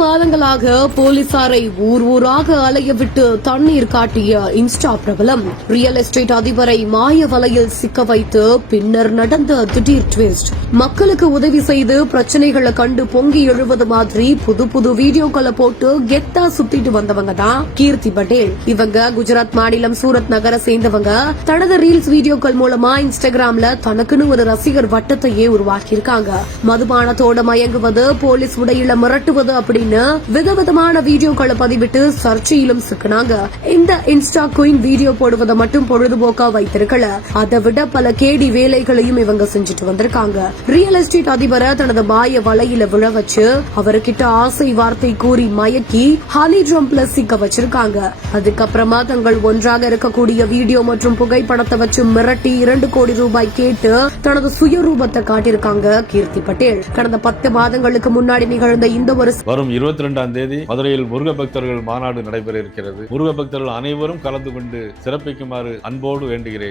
மாதங்களாக போலீசாரை ஊர் ஊராக அலைய விட்டு தண்ணீர் காட்டிய இன்ஸ்டா பிரபலம் ரியல் எஸ்டேட் அதிபரை மாய வலையில் சிக்க வைத்து பின்னர் நடந்த திடீர் ட்விஸ்ட். மக்களுக்கு உதவி செய்து பிரச்சனைகளை கண்டு பொங்கி எழுவது மாதிரி புது புது வீடியோக்களை போட்டு கெத்தா சுத்திட்டு வந்தவங்க தான் கீர்த்தி பட்டேல். இவங்க குஜராத் மாநிலம் சூரத் நகரை சேர்ந்தவங்க. தனது ரீல்ஸ் வீடியோக்கள் மூலமா இன்ஸ்டாகிராம்ல தனக்குன்னு ஒரு ரசிகர் வட்டத்தையே உருவாக்கியிருக்காங்க. மதுபானத்தோட மயங்குவது, போலீஸ் உடையில மிரட்டுவது அப்படின்னு விதவிதமான வீடியோக்களை பதிவிட்டு சர்ச்சையிலும் சிக்கினாங்க. இந்த இன்ஸ்டா குயின் வீடியோ போடுவதை மட்டும் பொழுதுபோக்கா வைத்திருக்கல, அதை விட பல கேடி வேலைகளையும் இவங்க செஞ்சுட்டு வந்திருக்காங்க. ரியல் எஸ்டேட் அதிபரை தனது மாய வலையில விழ வச்சு அவர்கிட்ட ஆசை வார்த்தை கூறி மயக்கி ஹனி ட்ரம்ப்ல சிக்க வச்சிருக்காங்க. அதுக்கப்புறமா தங்கள் ஒன்றாக இருக்கக்கூடிய வீடியோ மற்றும் புகைப்படத்தை வச்சு மிரட்டி 2 கோடி ரூபாய் கேட்டு தனது சுயரூபத்தை காட்டியிருக்காங்க கீர்த்தி பட்டேல். கடந்த 10 மாதங்களுக்கு முன்னாடி நிகழ்ந்த இந்த ஒரு வரும் 22ஆம் தேதி மதுரையில் முருக பக்தர்கள் மாநாடு நடைபெற இருக்கிறது. முருக பக்தர்கள் அனைவரும் கலந்து கொண்டு சிறப்பிக்குமாறு அன்போடு வேண்டுகிறேன்.